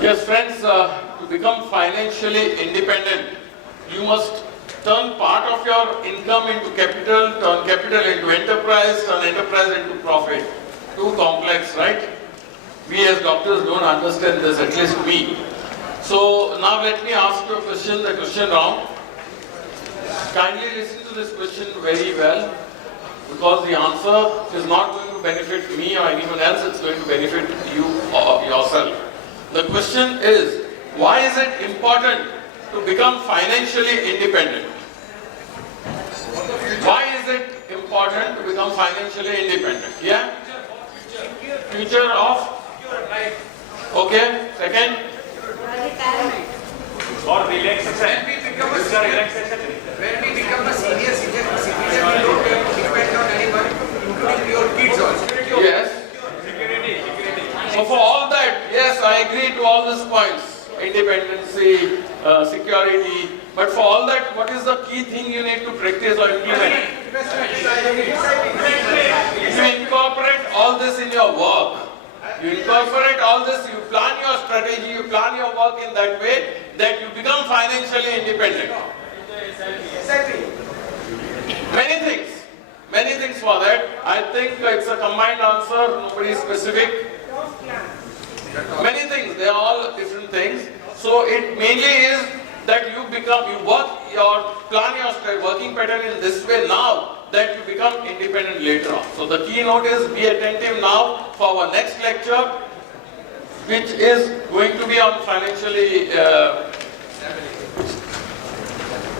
Yes, friends, to become financially independent, you must turn part of your income into capital, turn capital into enterprise, turn enterprise into profit. Too complex, right? We as doctors don't understand this, at least me. So now let me ask you a question, the question round. Kindly listen to this question very well, because the answer is not going to benefit me or anyone else, it's going to benefit you or yourself. The question is, why is it important to become financially independent? Why is it important to become financially independent? Yeah? Future of? Okay, second? Or relaxation. When we become a senior citizen, we don't depend on anyone, including your kids also. Yes. Security. So for all that, yes, I agree to all these points. Independency, security. But for all that, what is the key thing you need to practice or implement? You incorporate all this in your work. You incorporate all this, you plan your strategy, you plan your work in that way that you become financially independent. Many things for that. I think it's a combined answer, nobody is specific. Many things, they are all different things. So it mainly is that you plan your working pattern in this way now that you become independent later on. So the keynote is be attentive now for our next lecture, which is going to be on financially.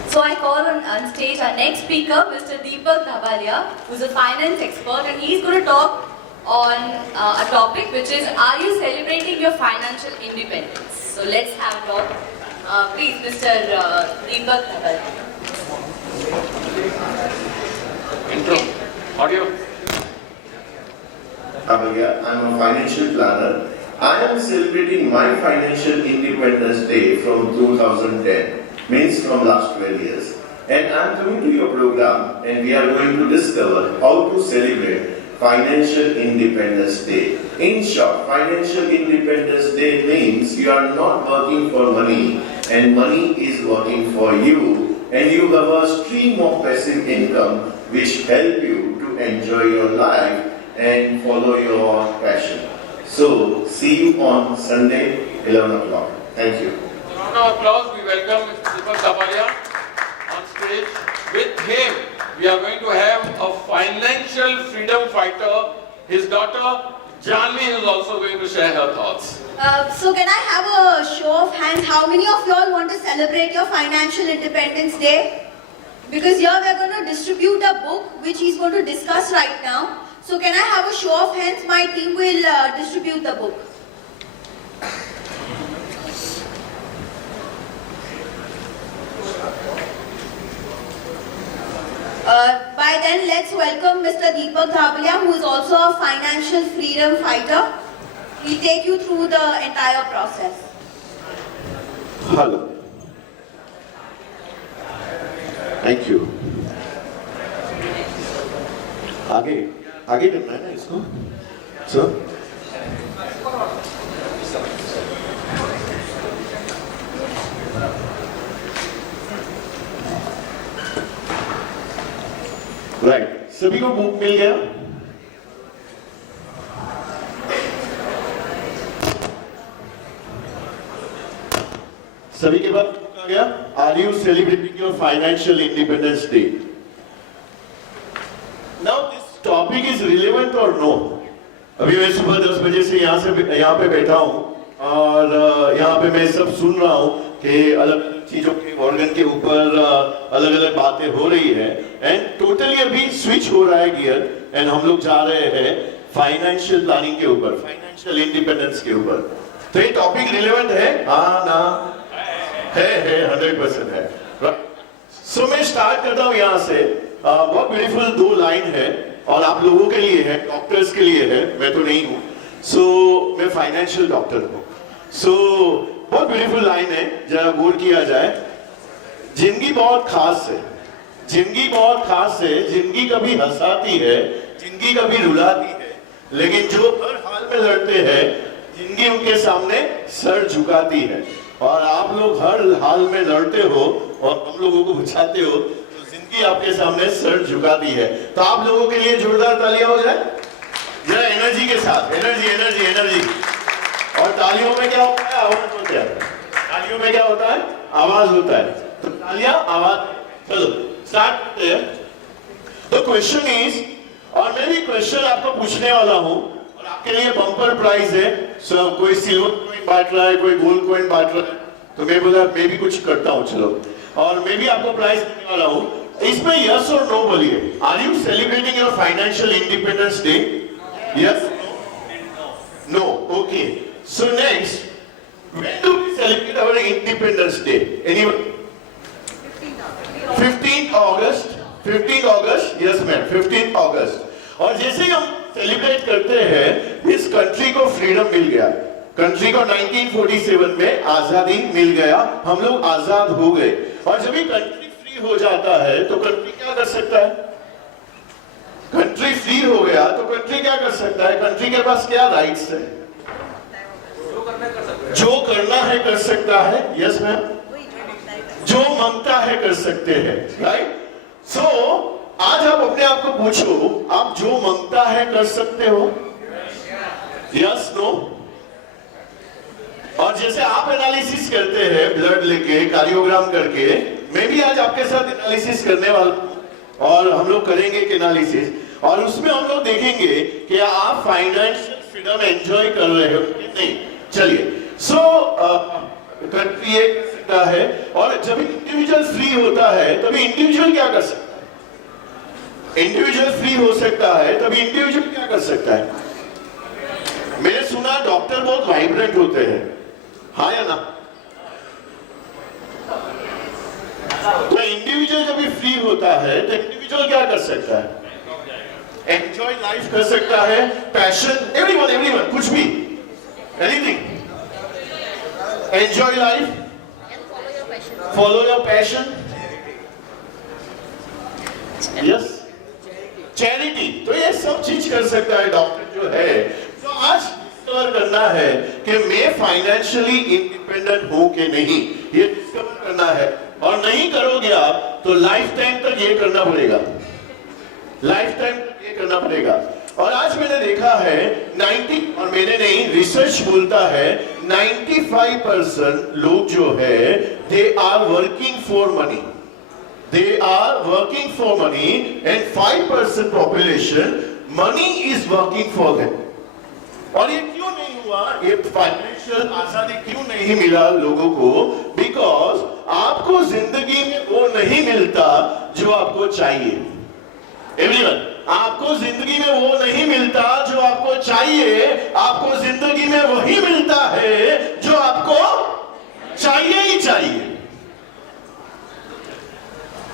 So I call on stage our next speaker, Mr. Deepak Dhabalia, who's a finance expert, and he's going to talk on a topic which is, are you celebrating your financial independence? So let's have a talk. Please, Mr. Deepak Dhabalia. Intro. Audio. Dhabalia, I'm a financial planner. I am celebrating my financial independence day from 2010, means from last 12 years. And I'm coming to your program and we are going to discover how to celebrate Financial Independence Day. In short, Financial Independence Day means you are not working for money and money is working for you, and you have a stream of passive income which help you to enjoy your life and follow your passion. So, see you on Sunday, 11 o'clock. Thank you. Round of applause, we welcome Mr. Deepak Dhabalia on stage. With him, we are going to have a financial freedom fighter. His daughter, Janvi, is also going to share her thoughts. So can I have a show of hands? How many of you all want to celebrate your Financial Independence Day? Because here we are going to distribute a book which he's going to discuss right now. So can I have a show of hands? My team will distribute the book. By then, let's welcome Mr. Deepak Dhabalia, who is also a financial freedom fighter. He'll take you through the entire process. Hello. Thank you. आगे करना है ना इसको? Sir? Right. सभी को book मिल गया? सभी के पास बुक आ गया? Are you celebrating your financial independence day? Now this topic is relevant or no? अभी मैं सुबह 10 बजे से यहाँ पे बैठा हूँ और यहाँ पे मैं सब सुन रहा हूँ कि अलग चीजों के ऑर्गन के ऊपर अलग अलग बातें हो रही है एंड टोटली अभी स्विच हो रहा है गियर एंड हम लोग जा रहे हैं फाइनेंशियल प्लानिंग के ऊपर, फाइनेंशियल इंडिपेंडेंस के ऊपर. तो ये टॉपिक रिलेवेंट है? हाँ ना है 100% है. सो मैं स्टार्ट करता हूँ यहाँ से. बहुत ब्यूटीफुल 2 लाइन है और आप लोगों के लिए है, डॉक्टर्स के लिए है, मैं तो नहीं हूँ. सो मैं फाइनेंशियल डॉक्टर हूँ. सो बहुत ब्यूटीफुल लाइन है, जरा गौर किया जाए. जिंदगी बहुत खास है, जिंदगी बहुत खास है. जिंदगी कभी हंसाती है, जिंदगी कभी रुलाती है, लेकिन जो हर हाल में लड़ते हैं जिंदगी उनके सामने सर झुकाती है और आप लोग हर हाल में लड़ते हो और हम लोगों को बचाते हो, तो जिंदगी आपके सामने सर झुकाती है। तो आप लोगों के लिए जोरदार तालियां हो जाए जरा एनर्जी के साथ, एनर्जी एनर्जी एनर्जी। और तालियों में क्या होता है? आवाज होता है। तालियों में क्या होता है? आवाज होता है। तो तालियां, आवाज। चलो स्टार्ट करते हैं। तो क्वेश्चन इज, और मैं भी क्वेश्चन आपको पूछने वाला हूं और आपके लिए बम्पर प्राइज है। कोई सिल्वर कॉइन बांट रहा है, कोई गोल्ड कॉइन बांट रहा है, तो मैं बोला मैं भी कुछ करता हूं, चलो, और मैं भी आपको प्राइज देने वाला हूं। इसमें यस और नो बोलिए। Are you celebrating your financial independence day? Yes, no, okay. So next, when do we celebrate our Independence Day? Anyone? 15th August. 15th August, yes ma'am, 15th August. और जैसे ही हम celebrate करते हैं, इस country को freedom मिल गया। Country को 1947 में आजादी मिल गया, हम लोग आजाद हो गए। और जब भी कंट्री फ्री हो जाता है तो कंट्री क्या कर सकता है? कंट्री फ्री हो गया तो कंट्री क्या कर सकता है? कंट्री के पास क्या राइट्स है? जो करना है कर सकता है, यस मैम। जो मांगता है कर सकते हैं, राइट? सो आज आप अपने आप को पूछो, आप जो मांगता है कर सकते हो? Yes, no? और जैसे आप एनालिसिस करते हैं ब्लड लेके, कार्डियोग्राम करके, मैं भी आज आपके साथ एनालिसिस करने वाला हूं और हम लोग करेंगे एक एनालिसिस, और उसमें हम लोग देखेंगे कि आप फाइनेंशियल फ्रीडम एंजॉय कर रहे हो कि नहीं। चलिए, सो कंट्री एक सकता है, और जब इंडिविजुअल फ्री होता है तभी इंडिविजुअल क्या कर सकता है? इंडिविजुअल फ्री हो सकता है तभी इंडिविजुअल क्या कर सकता है? मैंने सुना डॉक्टर बहुत वाइब्रेंट होते हैं, हाँ या ना? तो इंडिविजुअल जब भी फ्री होता है तो इंडिविजुअल क्या कर सकता है? एंजॉय लाइफ कर सकता है, पैशन, एवरीवन एवरीवन, कुछ भी, anything, enjoy life, follow your passion, yes, charity, तो ये सब चीज कर सकता है डॉक्टर जो है। तो आज डिस्कवर करना है कि मैं फाइनेंशियली इंडिपेंडेंट हूं कि नहीं, ये डिस्कवर करना है। और नहीं करोगे आप तो लाइफ टाइम तक ये करना पड़ेगा, लाइफ टाइम तक ये करना पड़ेगा। और आज मैंने देखा है 90, और मैंने नहीं, रिसर्च बोलता है 95% लोग जो है they are working for money, they are working for money, and 5% population money is working for them. और ये क्यों नहीं हुआ? ये फाइनेंशियल आजादी क्यों नहीं मिला लोगों को? बिकॉज आपको जिंदगी में वो नहीं मिलता जो आपको चाहिए। एवरीवन, आपको जिंदगी में वो नहीं मिलता जो आपको चाहिए, आपको जिंदगी में वही मिलता है जो आपको चाहिए ही चाहिए।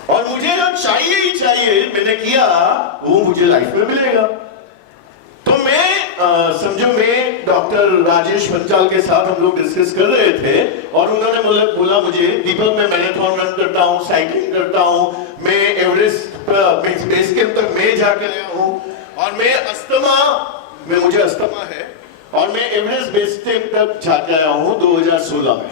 और मुझे जो चाहिए ही चाहिए मैंने किया, वो मुझे लाइफ में मिलेगा। तो मैं समझो मैं डॉक्टर राजेश पंचाल के साथ हम लोग डिस्कस कर रहे थे, और उन्होंने बोला मुझे, दीपक मैं मैराथन रन करता हूँ, साइकिलिंग करता हूँ, मैं एवरेस्ट बेस कैंप तक मैं जाके आया हूँ, और मैं मुझे अस्थमा है, और मैं एवरेस्ट बेस कैंप तक जाके आया हूँ 2016 में।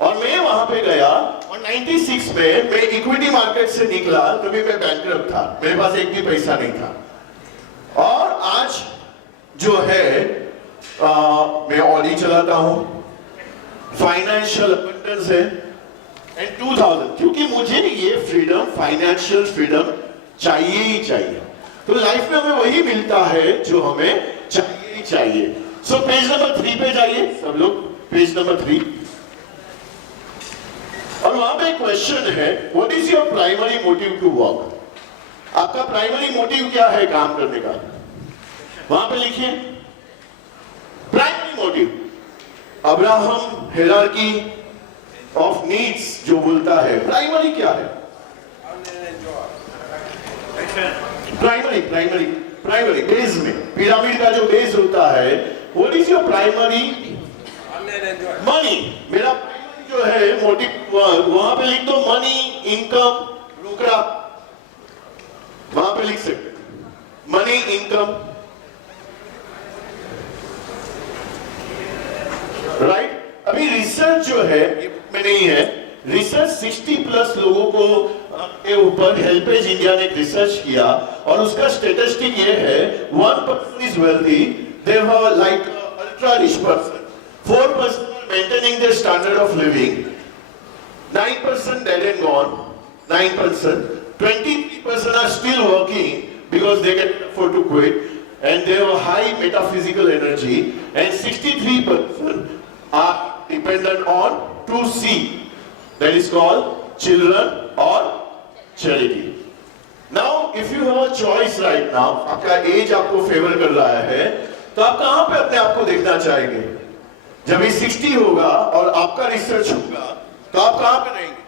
और मैं वहां पे गया, और 96 में मैं इक्विटी मार्केट से निकला, तभी मैं बैंकरप्ट था, मेरे पास एक भी पैसा नहीं था। और आज जो है मैं ऑडी चलाता हूं, फाइनेंशियल अबंडेंस है, एंड 2000, क्योंकि मुझे ये फ्रीडम, फाइनेंशियल फ्रीडम चाहिए ही चाहिए। तो लाइफ में हमें वही मिलता है जो हमें चाहिए ही चाहिए। सो पेज नंबर 3 पे जाइए सब लोग, पेज नंबर 3, और वहां पे क्वेश्चन है, what is your primary motive to work? आपका प्राइमरी मोटिव क्या है काम करने का? वहां पे लिखिए primary motive. Abraham hierarchy of needs जो बोलता है प्राइमरी क्या है? प्राइमरी प्राइमरी प्राइमरी बेस में, पिरामिड का जो बेस होता है, what is your primary? Money. मेरा प्राइमरी जो है मोटिव, वहां पे लिख दो मनी, इनकम, रोकड़ा, वहां पे लिख सकते मनी, इनकम। जो है ये में नहीं है, रिसर्च 60 प्लस लोगों को के ऊपर हेल्पेज इंडिया ने एक रिसर्च किया और उसका स्टेटिस्टिक ये है 1% is wealthy, they have like ultra rich person, 4% maintaining their standard of living, 9% dead and gone, 9%, 23% are still working because they can afford to quit and they have a high metaphysical energy, and 63% are dependent on 2C, that is called children or charity. Now if you have a choice right now, आपका as आपको favour कर रहा है, तो आप कहां पे अपने आप को देखना चाहेंगे? जब ये 60 होगा और आपका रिसर्च होगा तो आप कहां पे रहेंगे?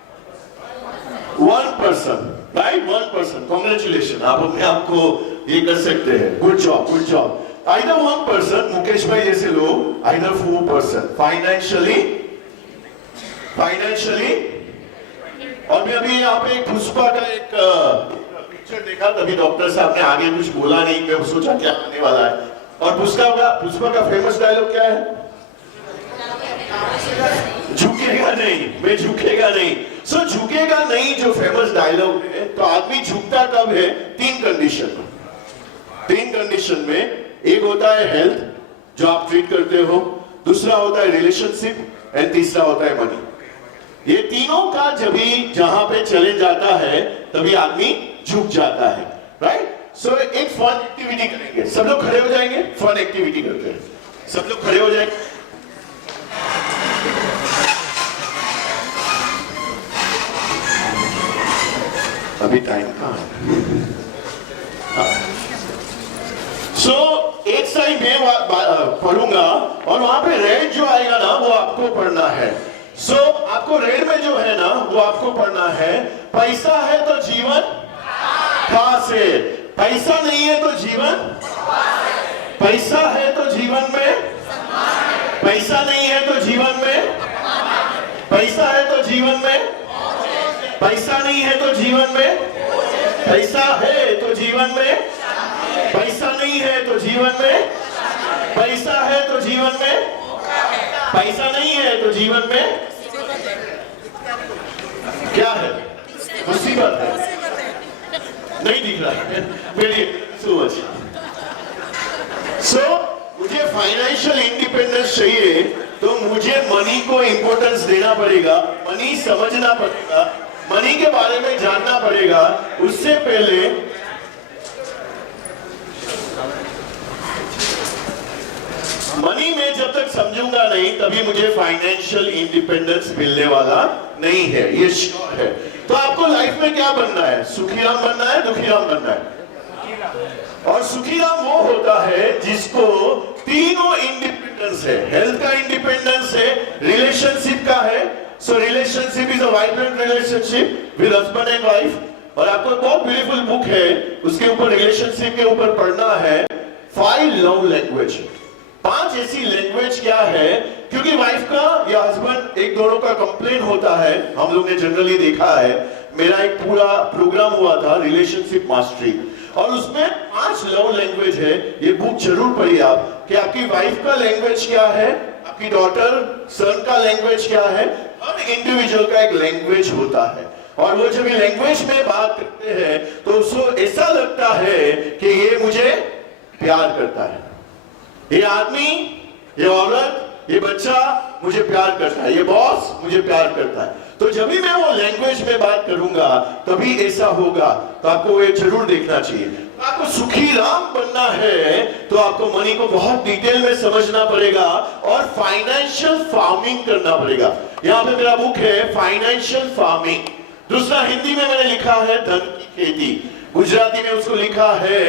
1%, राइट? 1%, कॉन्ग्रेचुलेशन, आप अपने आप को ये कर सकते हैं, good job, good job. Either 1%, Mukesh भाई जैसे लोग, आइदर 4%, फाइनेंशियली। और मैं अभी यहाँ पे पुष्पा का एक पिक्चर देखा, तभी डॉक्टर साहब ने आगे कुछ बोला नहीं, मैं सोचा क्या आने वाला है। और पुष्पा का फेमस डायलॉग क्या है? झुकेगा नहीं, मैं झुकेगा नहीं। सो झुकेगा नहीं जो फेमस डायलॉग है, तो आदमी झुकता कब है? 3 कंडीशन में। 3 कंडीशन में, एक होता है हेल्थ जो आप ट्रीट करते हो, दूसरा होता है रिलेशनशिप एंड तीसरा होता है मनी। ये तीनों का जब भी जहां पे चैलेंज आता है तभी आदमी झुक जाता है, राइट? सो एक फन एक्टिविटी करेंगे, सब लोग खड़े हो जाएंगे, फन एक्टिविटी करते हैं, सब लोग खड़े हो जाएंगे। अभी टाइम कहाँ है? सो एक साइड में पढ़ूंगा और वहां पे रेड जो आएगा ना वो आपको पढ़ना है। सो आपको रेड में जो है ना वो आपको पढ़ना है, पैसा है तो जीवन कहां से, पैसा नहीं है तो जीवन, पैसा है तो जीवन में, पैसा नहीं है तो जीवन में, पैसा है तो जीवन में, पैसा नहीं है तो जीवन में, पैसा है तो जीवन में, पैसा नहीं है तो जीवन में, पैसा है तो जीवन में, पैसा नहीं है तो जीवन में क्या है? मुसीबत है। नहीं दिख रहा है मेरी सोच। सो मुझे फाइनेंशियल इंडिपेंडेंस चाहिए तो मुझे मनी को इंपॉर्टेंस देना पड़ेगा, मनी समझना पड़ेगा, मनी के बारे में जानना पड़ेगा। उससे पहले मनी में जब तक समझूंगा नहीं तभी मुझे फाइनेंशियल इंडिपेंडेंस मिलने वाला नहीं है, ये श्योर है। तो आपको लाइफ में क्या बनना है? सुखीराम बनना है, दुखीराम बनना है? और सुखीराम वो होता है जिसको तीनों इंडिपेंडेंस है, हेल्थ का इंडिपेंडेंस है, रिलेशनशिप का है। So relationship is a vibrant relationship with husband and wife. और आपको बहुत ब्यूटीफुल बुक है, उसके ऊपर रिलेशनशिप के ऊपर पढ़ना है, 5 लव लैंग्वेज। 5 ऐसी लैंग्वेज क्या है, क्योंकि वाइफ का या हस्बैंड एक दोनों का कंप्लेन होता है, हम लोग ने जनरली देखा है। मेरा एक पूरा प्रोग्राम हुआ था रिलेशनशिप मास्टरी, और उसमें 5 लव लैंग्वेज है। ये बुक जरूर पढ़िए आप, कि आपकी वाइफ का लैंग्वेज क्या है, आपकी डॉटर सन का लैंग्वेज क्या है। हर इंडिविजुअल का एक लैंग्वेज होता है, और वो जब लैंग्वेज में बात करते हैं तो उसको ऐसा लगता है कि ये मुझे प्यार करता है, ये आदमी, ये औरत, ये बच्चा मुझे प्यार करता है, ये बॉस मुझे प्यार करता है। तो जब भी मैं वो लैंग्वेज में बात करूंगा तभी ऐसा होगा। तो आपको ये जरूर देखना चाहिए। आपको सुखी राम बनना है तो आपको मनी को बहुत डिटेल में समझना पड़ेगा और फाइनेंशियल फार्मिंग करना पड़ेगा। यहाँ पे मेरा बुक है फाइनेंशियल फार्मिंग। दूसरा हिंदी में मैंने लिखा है धन की खेती, गुजराती में उसको लिखा है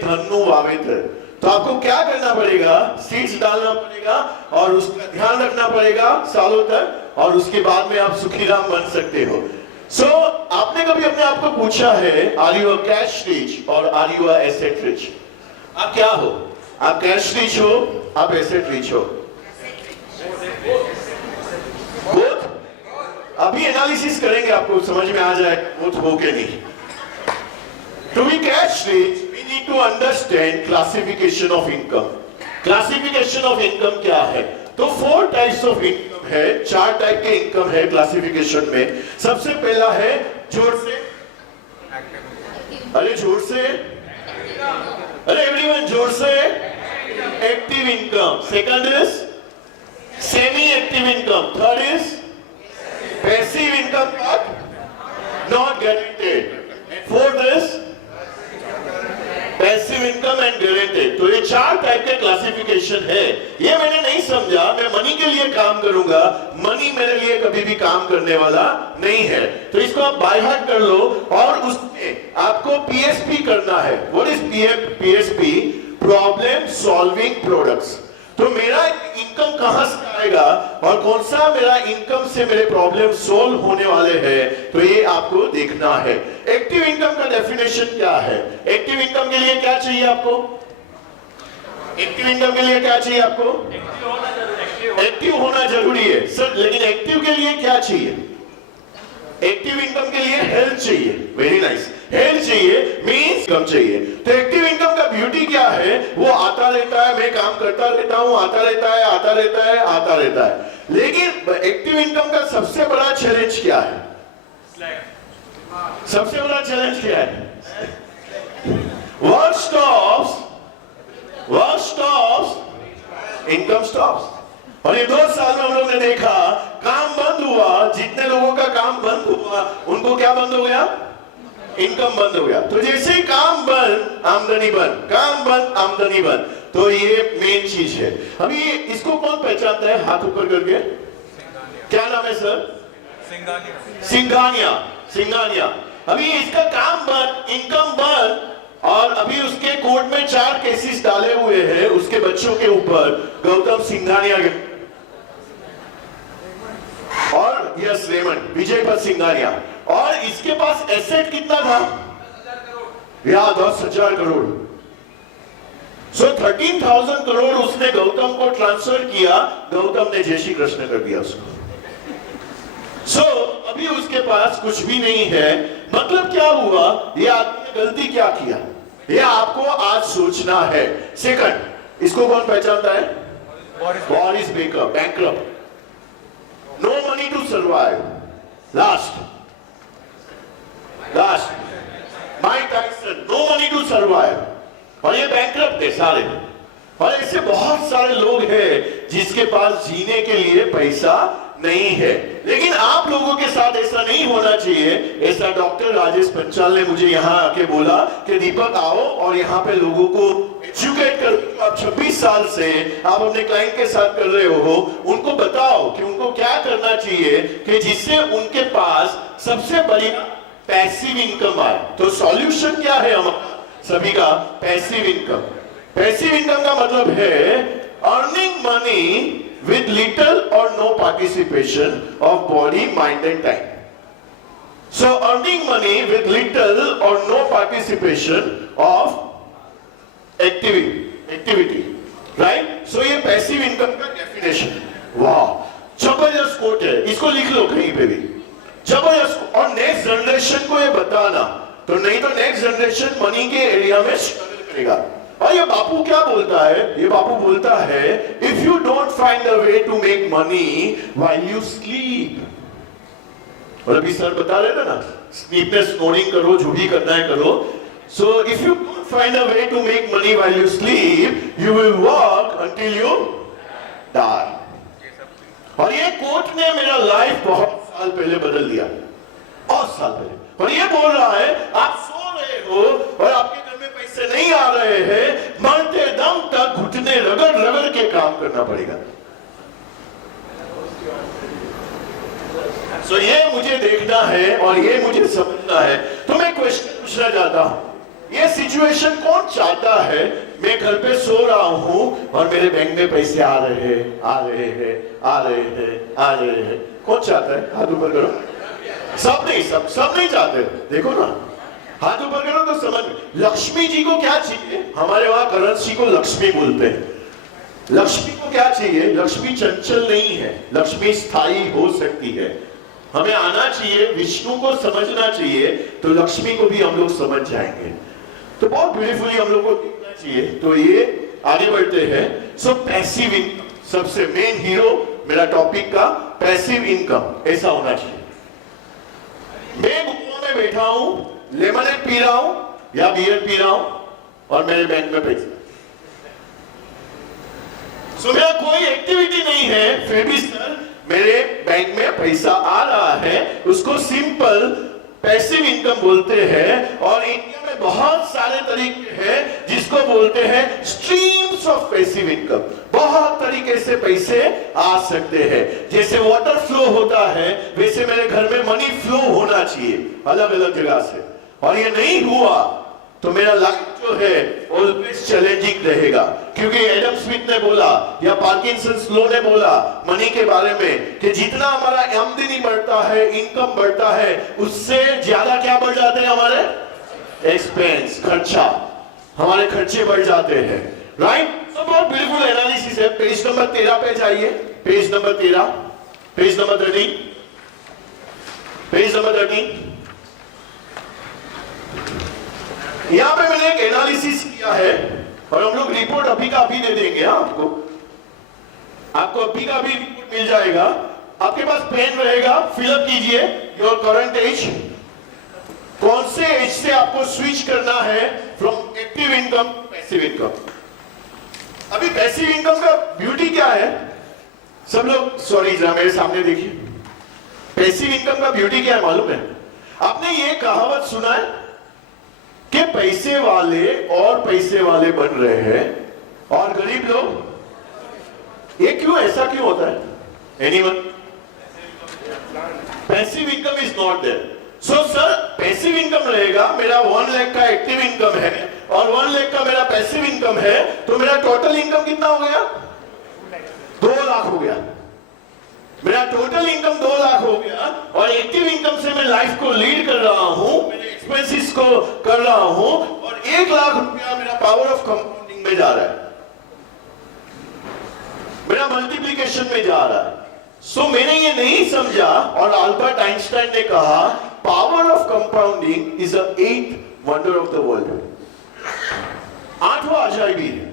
धन्नु वावेतर। तो आपको क्या करना पड़ेगा? सीड्स डालना पड़ेगा और उसका ध्यान रखना पड़ेगा सालों तक, और उसके बाद में आप सुखीराम बन सकते हो। सो आपने कभी अपने आप को पूछा है, are you a cash rich or are you a asset rich? आप क्या हो? आप कैश रिच हो, आप एसेट रिच हो? बोथ? अभी एनालिसिस करेंगे, आपको समझ में आ जाए बोथ हो के नहीं। To be cash rich, we need to understand classification of income. Classification of income क्या है? तो 4 types of income इनकम है, 4 टाइप के इनकम है क्लासिफिकेशन में। सबसे पहला है जोर से, अरे जोर से, अरे एवरीवन जोर से, active income. Second is semi active income. Third is passive income not guaranteed. Fourth is passive income and guaranteed. तो ये 4 टाइप के क्लासिफिकेशन है। ये मैंने नहीं समझा मैं मनी के लिए काम करूंगा, मनी मेरे लिए कभी भी काम करने वाला नहीं है। तो इसको आप बाय हार्ट कर लो और उसमें आपको पीएसपी करना है। What is PSP? Problem solving products. तो मेरा इनकम कहां से आएगा और कौन सा मेरा इनकम से मेरे प्रॉब्लम सोल्व होने वाले हैं, तो ये आपको देखना है। एक्टिव इनकम का डेफिनेशन क्या है? एक्टिव इनकम के लिए क्या चाहिए आपको? एक्टिव इनकम के लिए क्या चाहिए आपको? एक्टिव होना जरूरी है सर, लेकिन एक्टिव के लिए क्या चाहिए? एक्टिव इनकम के लिए हेल्थ चाहिए। वेरी नाइस, हेल्थ चाहिए मींस इनकम चाहिए। तो एक्टिव इनकम का ब्यूटी क्या है? वो आता रहता है, मैं काम करता रहता हूं, आता रहता है, आता रहता है, आता रहता है। लेकिन एक्टिव इनकम का सबसे बड़ा चैलेंज क्या है? सबसे बड़ा चैलेंज क्या है? Work stops, income stops. और ये 2 साल में हम लोग ने देखा काम बंद हुआ, जितने लोगों का काम बंद हुआ उनको क्या बंद हो गया? इनकम बंद हो गया। तो जैसे ही काम बंद आमदनी बंद, काम बंद आमदनी बंद। तो ये मेन चीज है। अभी इसको कौन पहचानता है? हाथ ऊपर करके। क्या नाम है सर? सिंघानिया। अभी इसका काम बंद, इनकम बंद, और अभी उसके कोर्ट में 4 केसेस डाले हुए हैं उसके बच्चों के ऊपर, गौतम सिंघानिया के और यस रेमंड, विजय पद सिंघानिया। और इसके पास एसेट कितना था? 10,000 करोड़। सो 13,000 करोड़ उसने गौतम को ट्रांसफर किया, गौतम ने जय श्री कृष्ण कर दिया उसको। सो अभी उसके पास कुछ भी नहीं है। मतलब क्या हुआ? ये आदमी ने गलती क्या किया, ये आपको आज सोचना है। सेकंड, इसको कौन पहचानता है? Boris Becker, bankrupt, no money to survive. Last, Mike Tyson, no money to survive. और ये बैंकरप्ट है सारे। और ऐसे बहुत सारे लोग हैं जिसके पास जीने के लिए पैसा नहीं है। लेकिन आप लोगों के साथ ऐसा नहीं होना चाहिए। ऐसा डॉक्टर राजेश पंचाल ने मुझे यहाँ आके बोला कि दीपक आओ और यहाँ पे लोगों को एजुकेट करो। आप 26 साल से आप अपने क्लाइंट के साथ कर रहे हो, उनको बताओ कि उनको क्या करना चाहिए कि जिससे उनके पास सबसे बड़ी पैसिव इनकम आए। तो सॉल्यूशन क्या है हमारा सभी का? Passive income. पैसिव इनकम का मतलब है earning money with little or no participation of body, mind and time. So earning money with little or no participation of activity, right? So ये passive income का definition। वाह, जबरदस्त coat है, इसको लिख लो कहीं पे भी, जबरदस्त। और नेक्स्ट जनरेशन को ये बताना, तो नहीं तो नेक्स्ट जनरेशन मनी के एरिया में स्ट्रगल करेगा। और ये बापू क्या बोलता है? ये बापू बोलता है if you don't find a way to make money while you sleep. और अभी सर बता रहे थे ना, स्लीप में स्नोरिंग करो, जो भी करना है करो। So if you don't find a way to make money while you sleep, you will work until you die. और ये कोट ने मेरा लाइफ बहुत साल पहले बदल दिया, बहुत साल पहले। और ये बोल रहा है आप सो रहे हो और आपके घर में पैसे नहीं आ रहे हैं, मरते दम तक घुटने रगड़ के काम करना पड़ेगा। सो ये मुझे देखना है और ये मुझे समझना है। तो मैं क्वेश्चन पूछना चाहता हूं, ये सिचुएशन कौन चाहता है? मैं घर पे सो रहा हूं और मेरे बैंक में पैसे आ रहे हैं, आ रहे हैं, आ रहे हैं, आ रहे हैं। कौन चाहता है? हाथ ऊपर करो। सब नहीं चाहते। देखो ना, हाथ ऊपर करो तो समझ। लक्ष्मी जी को क्या चाहिए? हमारे वहां करेंसी को लक्ष्मी बोलते हैं। लक्ष्मी को क्या चाहिए? लक्ष्मी चंचल नहीं है, लक्ष्मी स्थायी हो सकती है। हमें आना चाहिए, विष्णु को समझना चाहिए, तो लक्ष्मी को भी हम लोग समझ जाएंगे। तो बहुत ब्यूटीफुली हम लोग को दिखना चाहिए। तो ये आगे बढ़ते हैं। सो पैसिव इनकम, सबसे मेन हीरो मेरा टॉपिक का पैसिव इनकम ऐसा होना चाहिए। मैं गोवा में बैठा हूं, लेमनेड पी रहा हूं या बियर पी रहा हूं और मेरे बैंक में पैसा, सो मेरा कोई एक्टिविटी नहीं है, फिर भी सर मेरे बैंक में पैसा आ रहा है, उसको सिंपल पैसिव इनकम बोलते हैं। और इंडिया में बहुत सारे तरीके हैं जिसको बोलते हैं स्ट्रीम्स ऑफ पैसिव इनकम। बहुत तरीके से पैसे आ सकते हैं, जैसे वाटर फ्लो होता है वैसे मेरे घर में मनी फ्लो होना चाहिए अलग अलग जगह से, और ये नहीं हुआ तो मेरा लाइफ जो है ऑलवेज चैलेंजिंग रहेगा। क्योंकि एडम स्मिथ ने बोला या पार्किंसंस लॉ ने बोला मनी के बारे में कि जितना हमारा आमदनी बढ़ता है, इनकम बढ़ता है, उससे ज्यादा क्या बढ़ जाते हैं हमारे एक्सपेंस, खर्चा, हमारे खर्चे बढ़ जाते हैं, राइट। तो बहुत ब्यूटीफुल एनालिसिस है। पेज नंबर 13 पे जाइए, page number 13, page number 13, page number 13। यहां पे मैंने एक एनालिसिस किया है और हम लोग रिपोर्ट अभी का अभी दे देंगे। आपको अभी का अभी रिपोर्ट मिल जाएगा। आपके पास पेन रहेगा, फिलअप कीजिए योर करंट एज, कौन से एज से आपको स्विच करना है from active income to passive income. अभी पैसिव इनकम का ब्यूटी क्या है, सब लोग सॉरी जरा मेरे सामने देखिए। पैसिव इनकम का ब्यूटी क्या है मालूम है? आपने ये कहावत सुना है कि पैसे वाले और पैसे वाले बन रहे हैं और गरीब लोग, ये क्यों, ऐसा क्यों होता है? Anyone? Passive income is not there. So sir passive income रहेगा, मेरा 1 लाख का एक्टिव इनकम है और 1 लाख का मेरा पैसिव इनकम है, तो मेरा टोटल इनकम कितना हो गया? 2 लाख हो गया। मेरा टोटल इनकम 2 लाख हो गया और एक्टिव इनकम से मैं लाइफ को लीड कर रहा हूं, मेरे एक्सपेंसेस को कर रहा हूं और 1 लाख रुपया मेरा पावर ऑफ कंपाउंडिंग में जा रहा है, मेरा मल्टीप्लिकेशन में जा रहा है। सो मैंने ये नहीं समझा और अल्बर्ट आइंस्टाइन ने कहा power of compounding is the 8th wonder of the world, 8वां अजायबी है।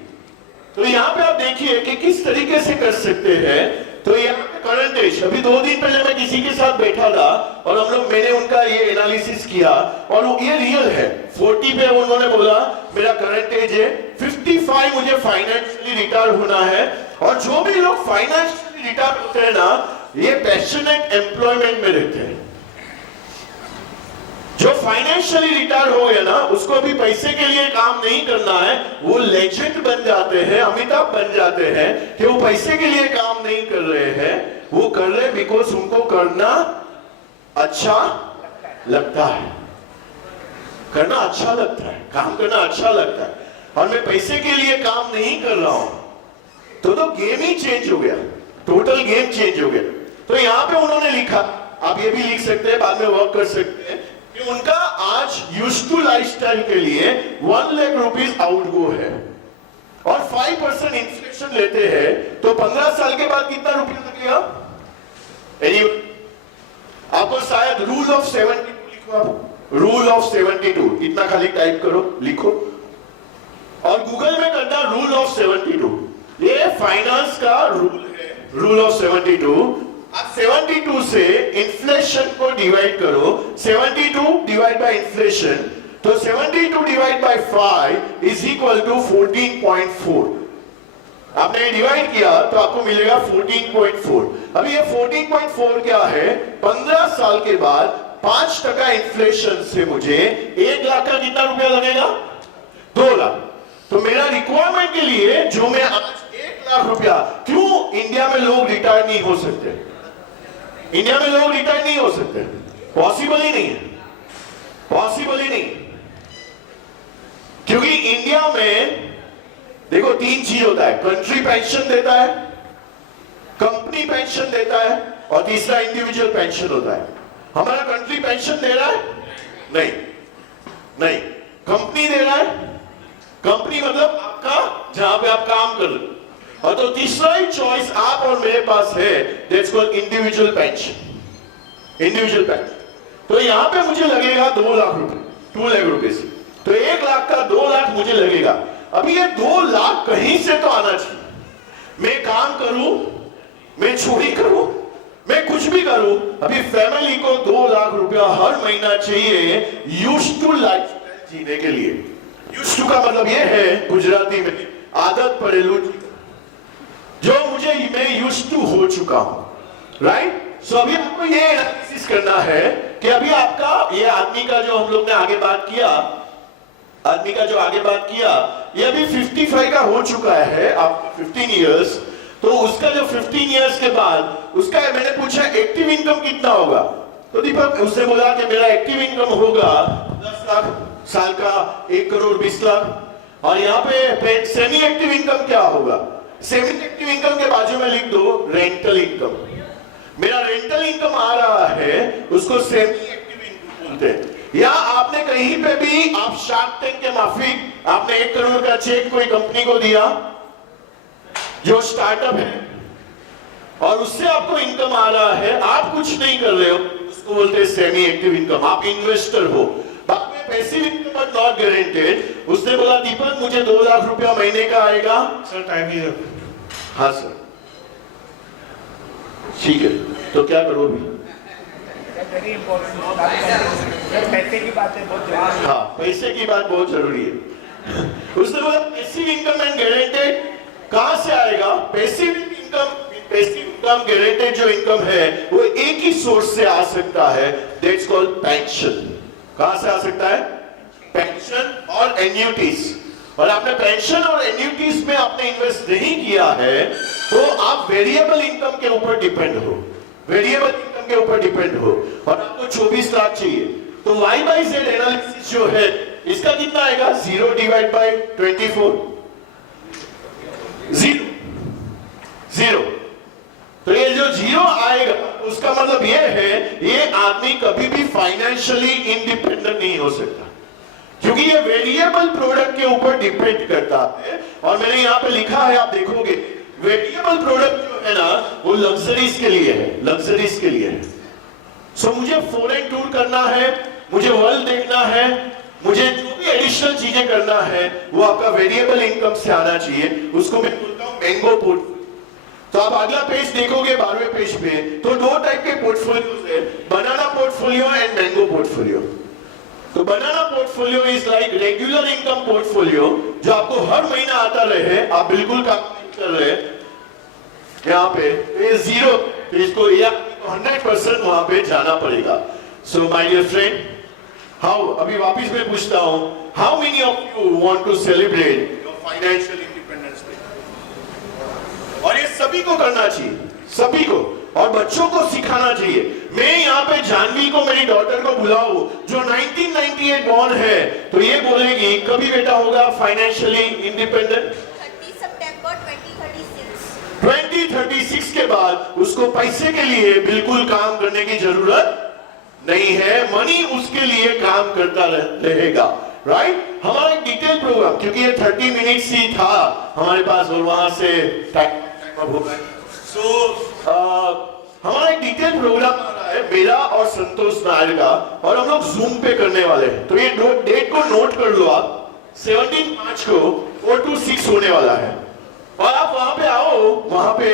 तो यहां पे आप देखिए कि किस तरीके से कर सकते हैं। तो यहाँ पे करंट एज, अभी 2 दिन पहले मैं किसी के साथ बैठा था और हम लोग, मैंने उनका ये एनालिसिस किया और ये रियल है। 40 पे उन्होंने बोला मेरा करंट एज है, 55 मुझे फाइनेंशियली रिटायर होना है। और जो भी लोग फाइनेंशियली रिटायर होते हैं ना, ये पैशनेट एम्प्लॉयमेंट में रहते हैं। जो फाइनेंशियली रिटायर हो गया ना, उसको भी पैसे के लिए काम नहीं करना है, वो लेजेंड बन जाते हैं, अमिताभ बन जाते हैं कि वो पैसे के लिए काम नहीं कर रहे हैं, वो कर रहे बिकॉज उनको करना अच्छा लगता है, करना अच्छा लगता है, काम करना अच्छा लगता है और मैं पैसे के लिए काम नहीं कर रहा हूं, तो गेम ही चेंज हो गया, टोटल गेम चेंज हो गया। तो यहां पे उन्होंने लिखा, आप ये भी लिख सकते हैं, बाद में वर्क कर सकते हैं, कि उनका आज यूज्ड टू लाइफस्टाइल के लिए 1 लाख रुपीस आउटगो है और 5% इन्फ्लेशन लेते हैं, तो 15 साल के बाद कितना रुपया लगेगा? आपको शायद रूल ऑफ 72 लिखो, आप रूल ऑफ 72 इतना खाली टाइप करो, लिखो और गूगल में करना रूल ऑफ 72। ये फाइनेंस का रूल है, रूल ऑफ 72। आप 72 से इन्फ्लेशन को डिवाइड करो, 72 डिवाइड बाय इन्फ्लेशन, तो 72 divide by 5 is equal to 14.4। आपने डिवाइड किया तो आपको मिलेगा 14.4। अभी ये 14.4 क्या है? 15 साल के बाद 5% इन्फ्लेशन से मुझे 1 लाख का कितना रुपया लगेगा? 2 लाख। तो मेरा रिक्वायरमेंट के लिए जो मैं आज 1 लाख रुपया, क्यों इंडिया में लोग रिटायर नहीं हो सकते? इंडिया में लोग रिटायर नहीं हो सकते, पॉसिबल ही नहीं है, पॉसिबल ही नहीं। क्योंकि इंडिया में देखो 3 चीज होता है, कंट्री पेंशन देता है, कंपनी पेंशन देता है और तीसरा इंडिविजुअल पेंशन होता है। हमारा कंट्री पेंशन दे रहा है? नहीं, नहीं। कंपनी दे रहा है, कंपनी मतलब आपका जहां पे आप काम कर रहे, और तो तीसरा ही चॉइस आप और मेरे पास है, that's called individual pension, individual pension. तो यहां पे मुझे लगेगा 2 लाख रुपए, 2 लाख रुपीस, तो 1 लाख का 2 लाख मुझे लगेगा। अभी ये 2 लाख कहीं से तो आना चाहिए। मैं काम करूं मैं चोरी करूं, मैं कुछ भी करूं, अभी फैमिली को 2 लाख रुपया हर महीना चाहिए यूज्ड टू लाइफ जीने के लिए। यूज्ड टू का मतलब ये है गुजराती में आदत पड़ेलू, जो मुझे मैं यूज्ड टू हो चुका हूं, राइट। सो अभी आपको ये एनालिसिस करना है कि अभी आपका ये आदमी का जो हम लोग ने आगे बात किया, आदमी का जो आगे बात किया, ये अभी 55 का हो चुका है, आप 15 इयर्स, तो उसका जो 15 इयर्स के बाद उसका मैंने पूछा एक्टिव इनकम कितना होगा, तो दीपक उसने बोला कि मेरा एक्टिव इनकम होगा 10 लाख साल का, 1 करोड़ 20 लाख। और यहाँ पे सेमी एक्टिव इनकम क्या होगा? सेमी एक्टिव इनकम के बाजू में लिख दो रेंटल इनकम। मेरा रेंटल इनकम आ रहा है, उसको सेमी एक्टिव इनकम बोलते हैं। या आपने कहीं पे भी आप शार्क टैंक के माफिक आपने 1 करोड़ का चेक कोई कंपनी को दिया जो स्टार्टअप है और उससे आपको इनकम आ रहा है, आप कुछ नहीं कर रहे हो, उसको बोलते हैं सेमी एक्टिव इनकम। आप इन्वेस्टर हो, बाद में passive income but not guaranteed. उसने बोला दीपक मुझे 2 लाख रुपया महीने का आएगा। Sir time is up. हाँ सर, ठीक है, तो क्या करोगे? वेरी इंपॉर्टेंट पैसे की बात है, बहुत जरूरी है। हाँ, पैसे की बात बहुत जरूरी है। उसने बोला पैसिव इनकम एंड गारंटेड कहां से आएगा? पैसिव इनकम गारंटेड जो इनकम है वो एक ही सोर्स से आ सकता है, दैट्स कॉल्ड पेंशन। कहां से आ सकता है? पेंशन और एन्युटीज। और आपने पेंशन और एन्युटीज में आपने इन्वेस्ट नहीं किया है तो आप वेरिएबल इनकम के ऊपर डिपेंड हो, वेरिएबल इनकम के ऊपर डिपेंड हो, और आपको 24 लाख चाहिए। तो y by z एनालिसिस जो है इसका कितना आएगा? 0 डिवाइड बाय 24, 0। तो ये जो 0 आएगा उसका मतलब ये है ये आदमी कभी भी फाइनेंशियली इंडिपेंडेंट नहीं हो सकता, क्योंकि ये वेरिएबल प्रोडक्ट के ऊपर डिपेंड करता है। और मैंने यहाँ पे लिखा है, आप देखोगे वेरिएबल प्रोडक्ट जो है ना वो लग्जरीज के लिए है, लग्जरीज के लिए है। सो मुझे फॉरेन टूर करना है, मुझे वर्ल्ड देखना है, मुझे जो भी एडिशनल चीजें करना है वो आपका वेरिएबल इनकम से आना चाहिए, उसको मैं बोलता हूँ मैंगो पोर्टफोलियो। तो आप अगला पेज देखोगे 12वें पेज पे, तो 2 टाइप के पोर्टफोलियोज है, banana portfolio and mango portfolio. तो banana portfolio is like regular income portfolio, जो आपको हर महीना आता रहे, आप बिल्कुल काम नहीं कर रहे। यहाँ पे ये 0, तो इसको 100% वहां पे जाना पड़ेगा। So my dear friend, how, अभी वापिस मैं पूछता हूं, how many of you want to celebrate your financial independence day? और ये सभी को करना चाहिए, सभी को, और बच्चों को सिखाना चाहिए। मैं यहाँ पे जानवी को, मेरी डॉटर को बुलाऊं जो 1998 बॉर्न है, तो ये बोलेगी कभी बेटा होगा फाइनेंशियली इंडिपेंडेंट? 30 सितंबर 2036। 2036 के बाद उसको पैसे के लिए बिल्कुल काम करने की जरूरत नहीं है, मनी उसके लिए काम करता रहेगा, राइट। हमारा एक डिटेल प्रोग्राम, क्योंकि ये 30 मिनट्स ही था हमारे पास और वहां से टाइम अप हो गया, हमारा एक डिटेल प्रोग्राम आ रहा है मेरा और संतोष नायर का, और हम लोग जूम पे करने वाले हैं। तो ये डेट को नोट कर लो आप, 17 मार्च को 4 to 6 होने वाला है, और आप वहां पे आओ, वहां पे,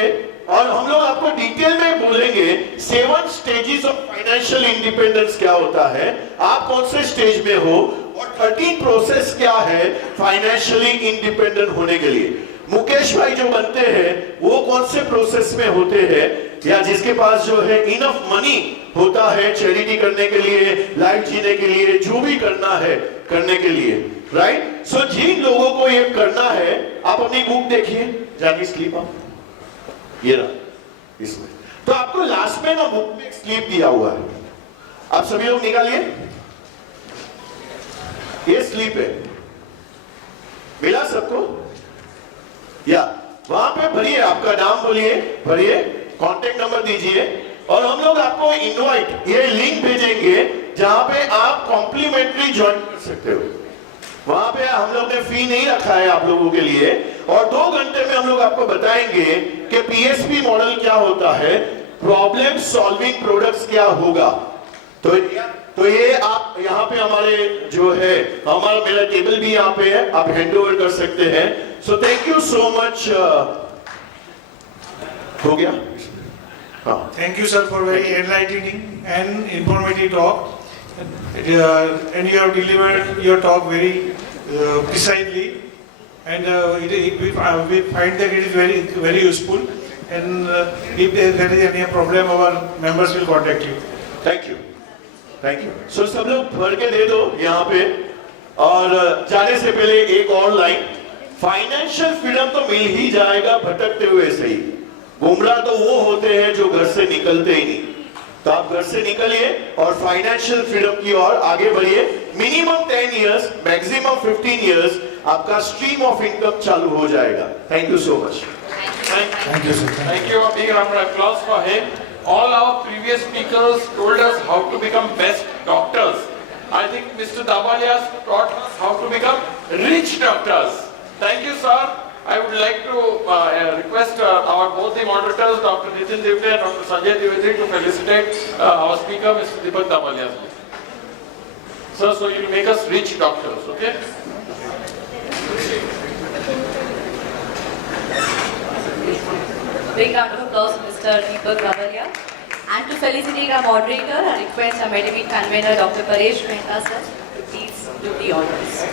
और हम लोग आपको डिटेल में बोलेंगे 7 स्टेजेस ऑफ फाइनेंशियल इंडिपेंडेंस क्या होता है, आप कौन से स्टेज में हो, और 13 प्रोसेस क्या है फाइनेंशियली इंडिपेंडेंट होने के लिए। मुकेश भाई जो बनते हैं वो कौन से प्रोसेस में होते हैं, या जिसके पास जो है इनफ मनी होता है चैरिटी करने के लिए, लाइफ जीने के लिए, जो भी करना है करने के लिए, राइट। सो जिन लोगों को ये करना है, आप अपनी बुक देखिए, जाके स्लिप आप ये रहा इसमें, तो आपको लास्ट में ना बुक में स्लिप दिया हुआ है, आप सभी लोग निकालिए, ये स्लिप है, मिला सबको? या वहां पे भरिए, आपका नाम बोलिए, भरिए, कांटेक्ट नंबर दीजिए, और हम लोग आपको इनवाइट, ये लिंक भेजेंगे जहां पे आप कॉम्प्लीमेंट्री ज्वाइन कर सकते हो। वहां पे हम लोग ने फी नहीं रखा है आप लोगों के लिए, और 2 घंटे में हम लोग आपको बताएंगे कि पीएसपी मॉडल क्या होता है, प्रॉब्लम सॉल्विंग प्रोडक्ट्स क्या होगा। तो ये आप यहाँ पे हमारे जो है, हमारा मेरा टेबल भी यहाँ पे है, आप हैंड ओवर कर सकते हैं। So thank you so much. हो गया। हाँ Thank you, sir, for very enlightening and informative talk. And you have delivered your talk very precisely, and we find that it is very useful. And if there is any problem, our members will contact you. Thank you so सब लोग भर के दे दो यहाँ पे। और जाने से पहले एक और लाइन, फाइनेंशियल फ्रीडम तो मिल ही जाएगा भटकते हुए से ही। गुमराह तो वो होते हैं जो घर से निकलते ही नहीं। तो आप घर से निकलिए और फाइनेंशियल फ्रीडम की ओर आगे बढ़िए। मिनिमम 10 इयर्स, मैक्सिमम 15 इयर्स आपका स्ट्रीम ऑफ इनकम चालू हो जाएगा। Thank you so much. Thank you, sir. Thank you. A big round of applause for him. All our previous speakers told us how to become best doctors. I think Mr. Dabalia taught us how to become rich doctors. Thank you, sir. I would like to request our both the moderators, Dr. Nitin Divde and Dr. Sanjay Dwivedi, to felicitate our speaker, Mr. Deepak Dabalia. Sir, so you will make us rich doctors, okay? Big round of applause to Mr. Deepak Dabalia. And to felicitate our moderator, I request our Medivate convener, Dr. Paresh Mehta sir, to please do the honors.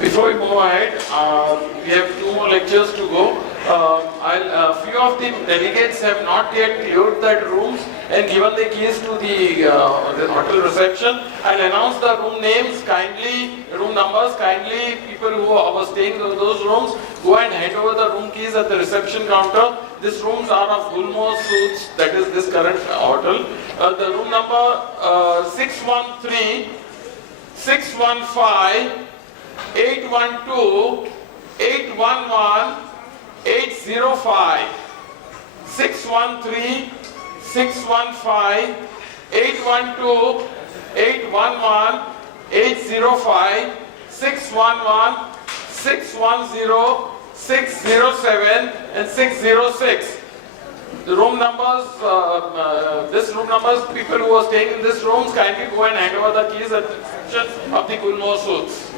Before we move ahead, we have 2 more lectures to go. Few of the delegates have not yet cleared their rooms and given the keys to the hotel reception. I'll announce the room names kindly, room numbers kindly. People who are staying in those rooms, go and hand over the room keys at the reception counter. These rooms are of Gulmo Suits, that is this current hotel. The room number 613, 615, 812, 811, 805, 613, 615, 812, 811, 805, 611, 610, 607 and 606. The room numbers, people who are staying in these rooms, kindly go and hand over the keys at the reception of the Gulmo Suits.